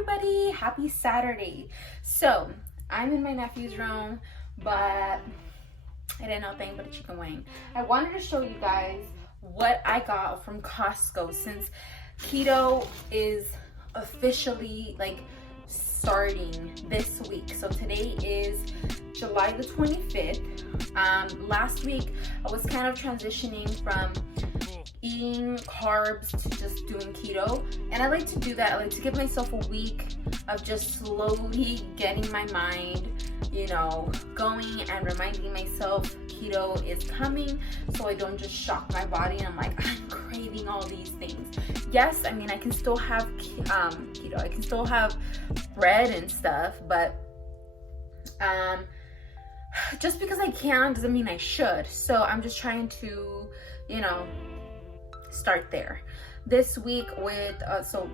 everybody, happy Saturday. So I'm in my nephew's room, but I didn't know thing but a chicken wing. I wanted to show you guys what I got from Costco since keto is officially like starting this week. So today is July the 25th. Last week I was kind of transitioning from eating carbs to just doing keto, and I like to do that. I like to give myself a week of just slowly getting my mind, going and reminding myself keto is coming, so I don't just shock my body and I'm like, I'm craving all these things. Yes, I mean, I can still have keto, I can still have bread and stuff, but just because I can doesn't mean I should. So I'm just trying to, start there. This week with, so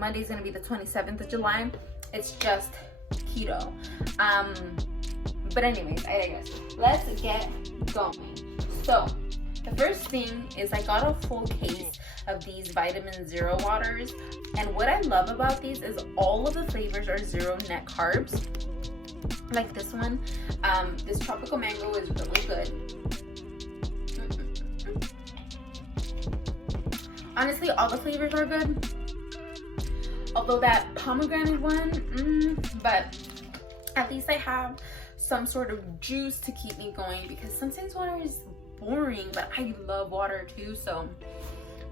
Monday's gonna be the 27th of July. It's just keto. But anyways, I digress. Let's get going. So the first thing is I got a full case of these vitamin zero waters. And what I love about these is all of the flavors are zero net carbs. Like this one, this tropical mango is really good. Honestly, all the flavors are good. Although that pomegranate one, but at least I have some sort of juice to keep me going, because sometimes water is boring, but I love water too. So,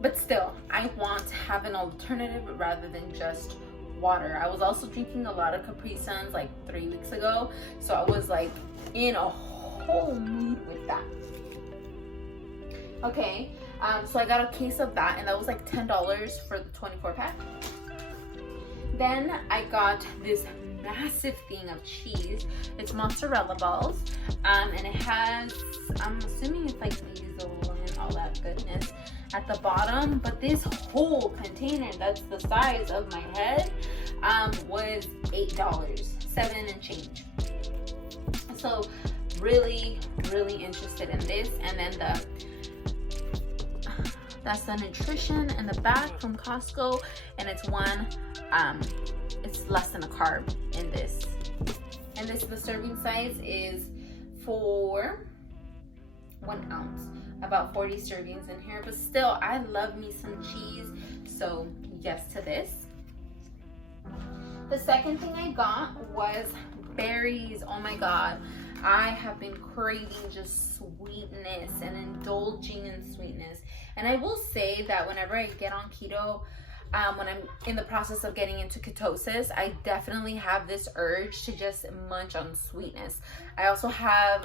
but still, I want to have an alternative rather than just water. I was also drinking a lot of Capri Suns like 3 weeks ago, so I was like in a whole mood with that. Okay, so I got a case of that, and that was like $10 for the 24 pack. Then I got this massive thing of cheese. It's mozzarella balls, and it has, I'm assuming it's like basil and all that goodness at the bottom, but this whole container that's the size of my head was $8, 7 and change. So really interested in this. And then that's the nutrition in the back from Costco, and it's it's less than a carb in this. And the serving size is for 1 ounce. About 40 servings in here, but still, I love me some cheese, so yes to this. The second thing I got was berries. Oh my god, I have been craving just sweetness and indulging in sweetness. And I will say that whenever I get on keto, when I'm in the process of getting into ketosis, I definitely have this urge to just munch on sweetness. I also have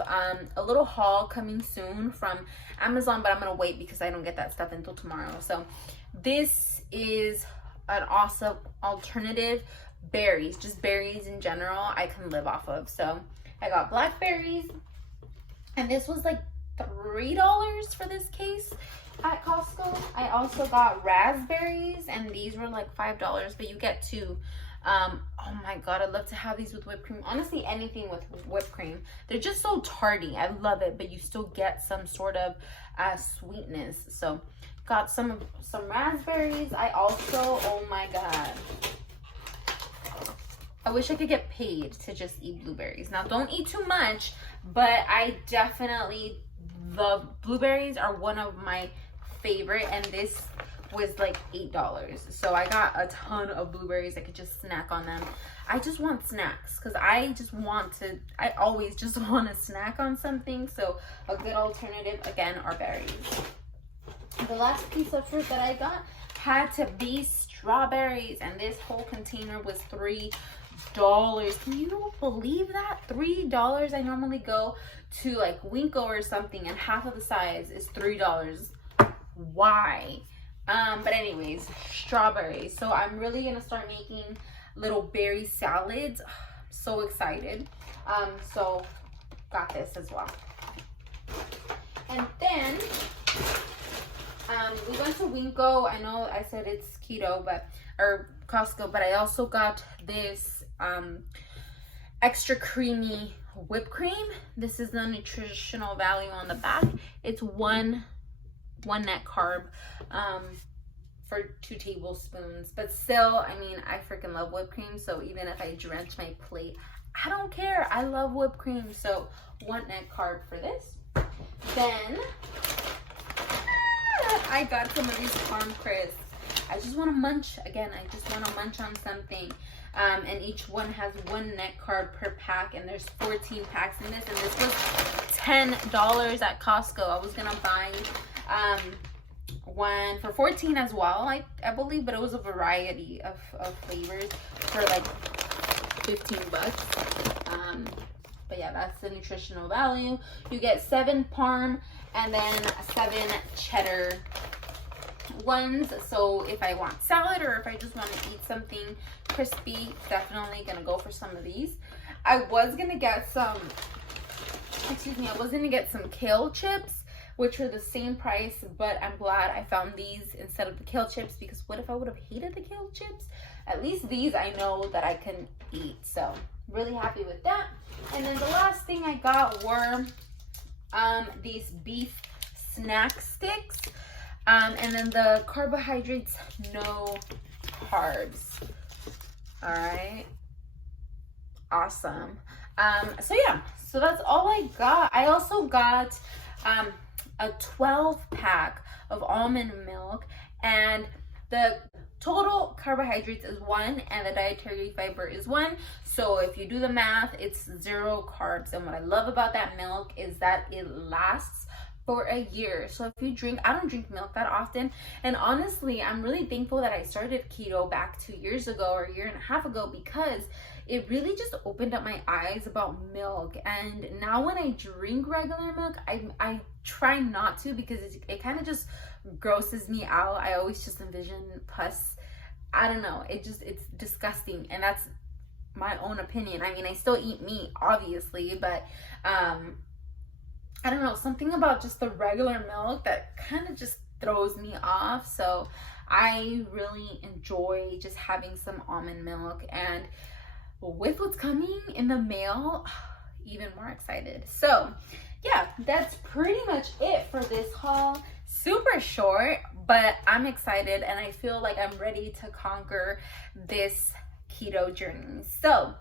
a little haul coming soon from Amazon, but I'm gonna wait because I don't get that stuff until tomorrow. So this is an awesome alternative. Berries, just berries in general, I can live off of. So I got blackberries, and this was like $3 for this case at Costco. I also got raspberries, and these were like $5, but you get two. Oh my god, I'd love to have these with whipped cream. Honestly, anything with whipped cream. They're just so tarty. I love it, but you still get some sort of sweetness. So got some raspberries. I also, oh my god, I wish I could get paid to just eat blueberries. Now, don't eat too much, but I definitely love blueberries. Are one of my favorite, and this was like $8. So I got a ton of blueberries. I could just snack on them. I just want snacks because I always just want to snack on something. So a good alternative again are berries. The last piece of fruit that I got had to be strawberries, and this whole container was $3. Can you believe that? $3. I normally go to like Winko or something, and half of the size is $3. Why? But anyways, strawberries. So I'm really gonna start making little berry salads. So excited. So got this as well. And then we went to Winko. I know I said it's keto, or Costco, but I also got this extra creamy whipped cream. This is the nutritional value on the back. It's one net carb for 2 tablespoons, but still, I mean, I freaking love whipped cream. So even if I drench my plate, I don't care. I love whipped cream. So 1 net carb for this. Then I got some of these Farm Crisps. I just want to munch. Again, I just want to munch on something. And each one has 1 net carb per pack, and there's 14 packs in this, and this was $10 at Costco. I was gonna buy one for 14 as well, I believe, but it was a variety of flavors for like 15 bucks. But yeah, that's the nutritional value. You get 7 parm and then 7 cheddar ones. So if I want salad or if I just want to eat something crispy, definitely gonna go for some of these. I was gonna get some, I was gonna get some kale chips, which were the same price, but I'm glad I found these instead of the kale chips, because what if I would have hated the kale chips? At least these I know that I can eat, so really happy with that. And then the last thing I got were these beef snack sticks. And then the carbohydrates, no carbs. All right. Awesome. So yeah, so that's all I got. I also got a 12 pack of almond milk, and the total carbohydrates is 1 and the dietary fiber is 1. So if you do the math, it's 0 carbs. And what I love about that milk is that it lasts for a year. So if you drink, I don't drink milk that often, and honestly I'm really thankful that I started keto back 2 years ago or a year and a half ago, because it really just opened up my eyes about milk. And now when I drink regular milk, I try not to, because it kind of just grosses me out. I always just envision pus. I don't know, it's disgusting, and that's my own opinion. I mean, I still eat meat obviously, but I don't know, something about just the regular milk that kind of just throws me off. So I really enjoy just having some almond milk, and with what's coming in the mail, even more excited. So yeah, that's pretty much it for this haul. Super short, but I'm excited and I feel like I'm ready to conquer this keto journey. So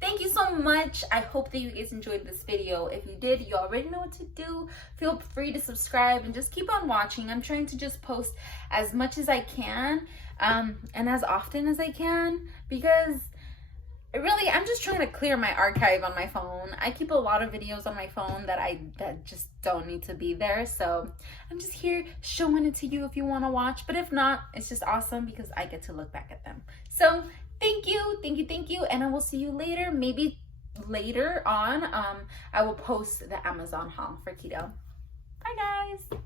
thank you so much. I hope that you guys enjoyed this video. If you did, you already know what to do. Feel free to subscribe and just keep on watching. I'm trying to just post as much as I can and as often as I can, because really, I'm just trying to clear my archive on my phone. I keep a lot of videos on my phone that just don't need to be there. So I'm just here showing it to you if you want to watch. But if not, it's just awesome because I get to look back at them. So thank you. And I will see you later. Maybe later on, I will post the Amazon haul for keto. Bye guys.